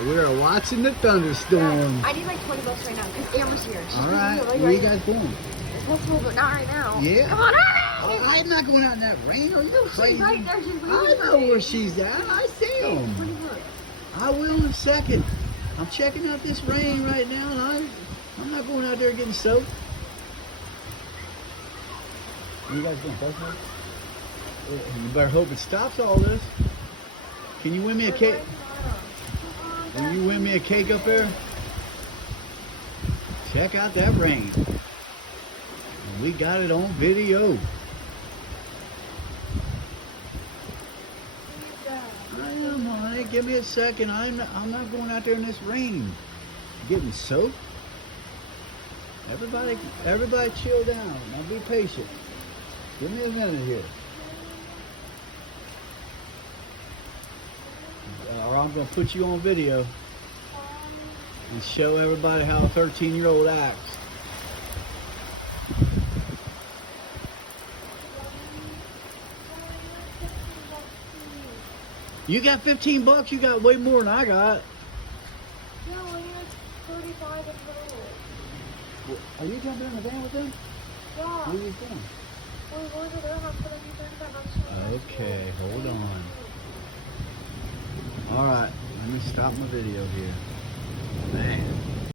right, we are watching the thunderstorm. I need like $20 right now because Amber's here. She's All right, really where you guys going? It's possible, but not right now. Yeah. Come on, hurry! I'm not going out in that rain. Are you crazy? She's right there. She's I waiting know for me. where she's at. I see him. Pretty good. I will in a second. I'm checking out this rain right now, and I'm not going out there getting soaked. Where you guys going? Festival? You better hope it stops all this. Can you win me a cake? Will you win me a cake up there? Check out that rain. And we got it on video. I am, honey. Give me a second. I'm not going out there in this rain. Getting soaked. Everybody chill down. Now be patient. Give me a minute here. Or I'm going to put you on video and show everybody how a 13-year-old acts. You got 15 bucks? You got way more than I got. Yeah, well, you're 35 and below. Are you jumping in the van with them? Yeah. Where are you going? Well, we're going to their house, but I need $35. Okay, hold on. All right, let me stop my video here. Man.